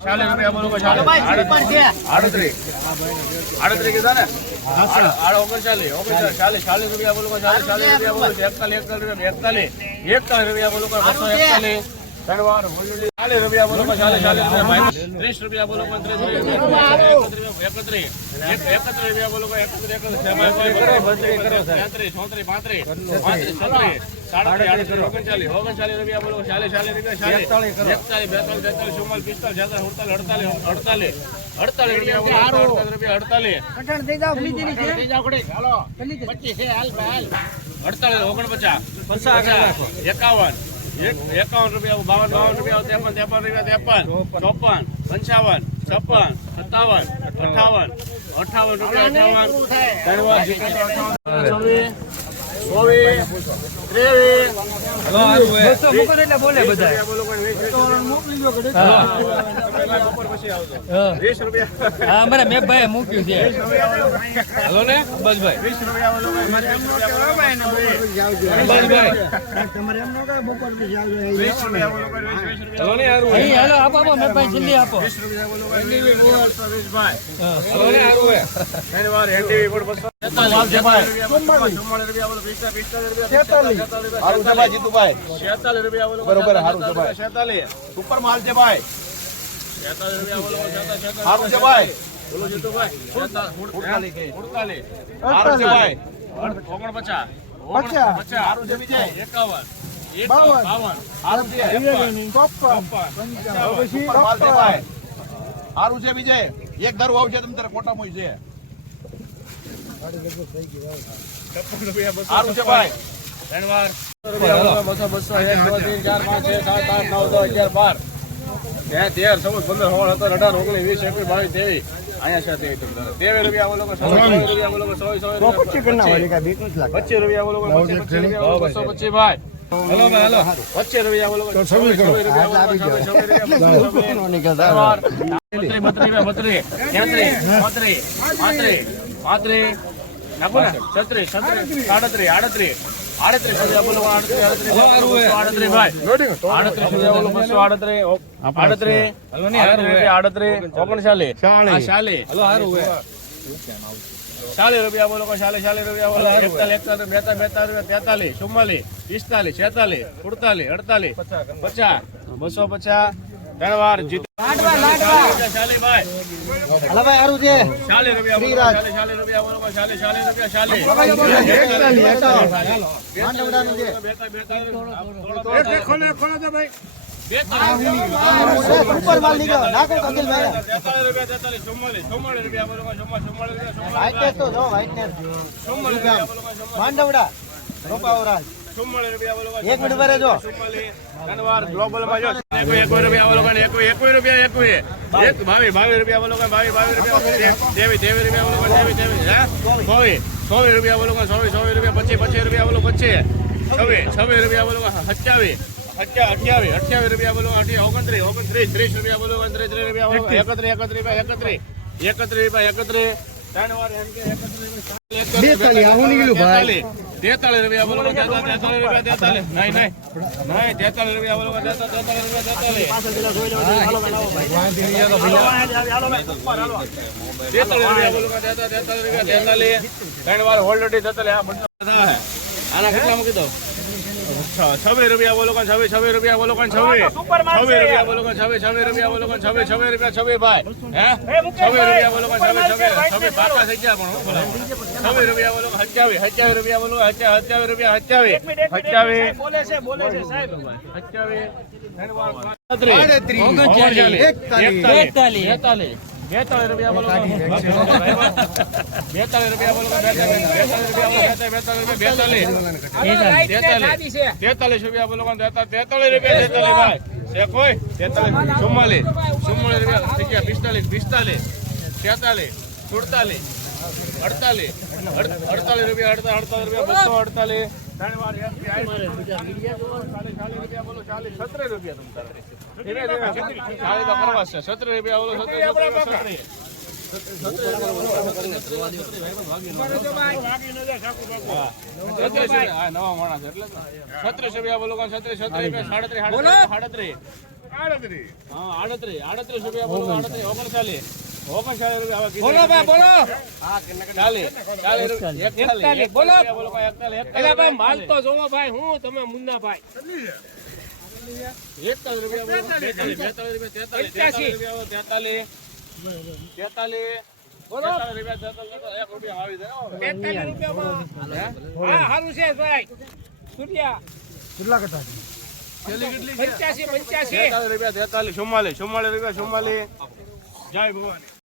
ચાલીસ રૂપિયા બોલો આડત્રીસ આડત્રીસ કીધા ને? ઓગણચાલીસ ઓગણચાલીસ ચાલીસ ચાલીસ રૂપિયા બોલો ચાલીસ ચાલીસ રૂપિયા બોલો એકતાલીસ એકતાલીસ રૂપિયા એકતાલીસ એકતાલીસ રૂપિયા બોલો બસો એકતાલીસ. ત્રણ વાર હોલ્ડી. ચાલીસ રૂપિયા બોલો રૂપિયા ભાઈ. ત્રીસ રૂપિયા બોલો ત્રીસ એકત્રીસ રૂપિયા બોલો એકત્રીસ એકત્રીસ ચોત્રીસ પાંત્રીસ પાંત્રીસ છત્રીસ સાડત્રીસ ઓગણચાલીસ ઓગણચાલીસ રૂપિયા બોલો ચાલીસ ચાલીસ રૂપિયા ચાલીસ એકતાલીસ બેતાલીસ તેતાલીસ ચુમ્માલીસ પિસ્તાલીસ છેતાલીસ અડતાલીસ અડતાલીસ અડતાલીસ રૂપિયા ઓગણપચાસ એકાવન એક- એકાવન રૂપિયા બાવન બાવન રૂપિયા ત્રેપન ત્રેપન રૂપિયા ત્રેપન ચોપન. પંચાવન છપ્પન સત્તાવન અઠાવન અઠાવન રૂપિયા અઠાવન. ચોવીસ. ત્રેવીસ. બોલે રૂપિયા હા મને મેં ભાઈ મૂક્યું છે હલો ને બસ ભાઈ વીસ રૂપિયા બોલો ભાઈ વીસ રૂપિયા બોલો ભાઈ વીસ રૂપિયા બોલો ભાઈ વીસ વીસ રૂપિયા હલો ને હારું અહીં હાલો આપો આપો મેં ભાઈ જલ્દી આપો વીસ રૂપિયા બોલો ભાઈ વીસ બસો વીસ ભાઈ હલો ને હારું હે ત્રણ વાર એનડીવી કોડ બસો તેતાલીસ રૂપિયા ચુમ્માલીસ રૂપિયા બોલો પિસ્તાલીસ પિસ્તાલીસ રૂપિયા તેતાલીસ સારું છે ભાઈ છે સુપર માલ છે ભાઈ. સારું છે ભાઈ. બોલો જીતુભાઈ સારું છે ભાઈ. ઓગણપચાસ પચાસ. પચાસ. સારું છે વિજય. એકાવન. એકાવન બાવન. સારું છે. સુપર માલ છે ભાઈ. સારું છે વિજય. એક ધરું આવશે તમે તારે કોટા મોય છે સારું છે ભાઈ. બસો બાર સત્તર અઢાર ઓગણીસ વીસ એકવીસ રૂપિયા બોલો રૂપિયા નાખો ને છત્રીસ છત્રીસ સાડત્રીસ આડત્રીસ આડત્રીસ રૂપિયા બોલો ચાલીસ ચાલીસ રૂપિયા બોલો એકતાલીસ એકતાલીસ બેતાલીસ બેતાલીસ છેતાલીસ સુડતાલીસ અડતાલીસ પચાસ બસો પચાસ ત્રણ લાડવા લાડવા. ચાલીસ ભાઈ હલો ભાઈ હારું છે. શાલે રૂપિયા બોલો શાલે રૂપિયા શાલે ચાલીસ રૂપિયા ચાલીસ માંડવડાનું છે સુપર માલ નીકળ્યો. નાખો ભાઈ. તેતાલીસ રૂપિયા રૂપિયા બોલો કોઈ ચુમ્માલીસ ચુમ્માલીસ રૂપિયા તો જો વ્હાઈટનેસ ચુમ્માલીસ રૂપિયા બોલો કોઈ ચુમ્માલીસ માંડવડા. રોપાવરા એક મિનિટ ભરે જો રૂપિયા બોલો કોઈ એકવી એકવી રૂપિયા એકવી એક બાવીસ બાવીસ રૂપિયા બોલો બાવીસ બાવીસ રૂપિયા તેવીસ તેવીસ રૂપિયા બોલો તેવીસ તેવીસ હે ચોવીસ ચોવીસ રૂપિયા બોલો ચોવીસ ચોવીસ રૂપિયા પચીસ પચીસ રૂપિયા બોલો પચીસ છવ્વીસ છવ્વીસ રૂપિયા બોલો કોઈ સત્યાવીસ અઠ્યા- અઠ્યાવીસ અઠ્યાવીસ રૂપિયા બોલો અઠ્યા ઓગણત્રીસ ઓગણત્રીસ ત્રીસ રૂપિયા બોલો ત્રીસ ત્રીસ રૂપિયા બોલો એકત્રીસ એકત્રીસ રૂપિયા એકત્રીસ એકત્રીસ રૂપિયા એકત્રીસ ત્રણ વાર એમ કે એકત્રીસ તેતાલીસ રૂપિયા બોલો તેતાલીસ રૂપિયા તેતાલીસ નહીં નહીં. નહીં તેતાલીસ રૂપિયા બોલો તેતાલીસ રૂપિયા તેતાલીસ તેતાલીસ રૂપિયા બોલો તેતાલીસ તેતાલીસ રૂપિયા. તેતાલીસ ત્રણ વાર હોલ્ડર તેતાલીસ આના કેટલા મૂકી દો છવ્વીસ રૂપિયા બોલો કોણ છવ્વીસ છવ્વીસ રૂપિયા બોલો કોણ છવ્વીસ છવ્વીસ રૂપિયા બોલો કોણ છવ્વીસ છવ્વીસ રૂપિયા બોલો કોણ છવ્વીસ છવ્વીસ રૂપિયા છવ્વીસ ભાઈ. હે? છવ્વીસ રૂપિયા બોલો કોણ છવ્વીસ છવ્વીસ છવ્વીસ પાકા થઈ ગયા પણ બોલો. છવ્વીસ રૂપિયા બોલો સત્યાવીસ સત્યાવીસ રૂપિયા બોલો સત્યા- સત્યાવીસ રૂપિયા સત્યાવીસ. સત્યાવીસ. બોલે છે બોલે છે સાહેબ. સત્યાવીસ. ઓગણચાલીસ. એકતાલીસ. બેતાલીસ. બેતાલીસ બેતાલીસ રૂપિયા બોલો બેતાલીસ રૂપિયા બોલો બેતાલીસ તેતાલીસ રૂપિયા બોલો તેતાલીસ રૂપિયા તેતાલીસ ભાઈ. કોઈ? તેતાલીસ ચુમ્માલીસ. ચુમ્માલીસ રૂપિયા. થઈ ગયા પિસ્તાલીસ પિસ્તાલીસ તેતાલીસ સુડતાલીસ અડતાલીસ અડ- અડતાલીસ રૂપિયા અડતાલીસ રૂપિયા બસો અડતાલીસ. ત્રણ વાર સત્તરે રૂપિયા રૂપિયા બોલો સત્તરે સત્રીસ રૂપિયા. બોલો સત્રીસ સત્રીસ સાડત્રીસ આડત્રીસ. આડત્રીસ આડત્રીસ રૂપિયા બોલો આડત્રીસ ઓગણચાલીસ. બોલો ભાઈ બોલો. ચાલે બોલો. એટલે ભાઈ માલ તો જોવો ભાઈ હું તમે મુન્ના ભાઈ. કેટલા કરતા પંચ્યાસી પંચ્યાસી. રૂપિયા તેતાલીસ ચુમ્માલીસ ચુમ્માલીસ રૂપિયા ચુમ્માલીસ. જય ભગવાન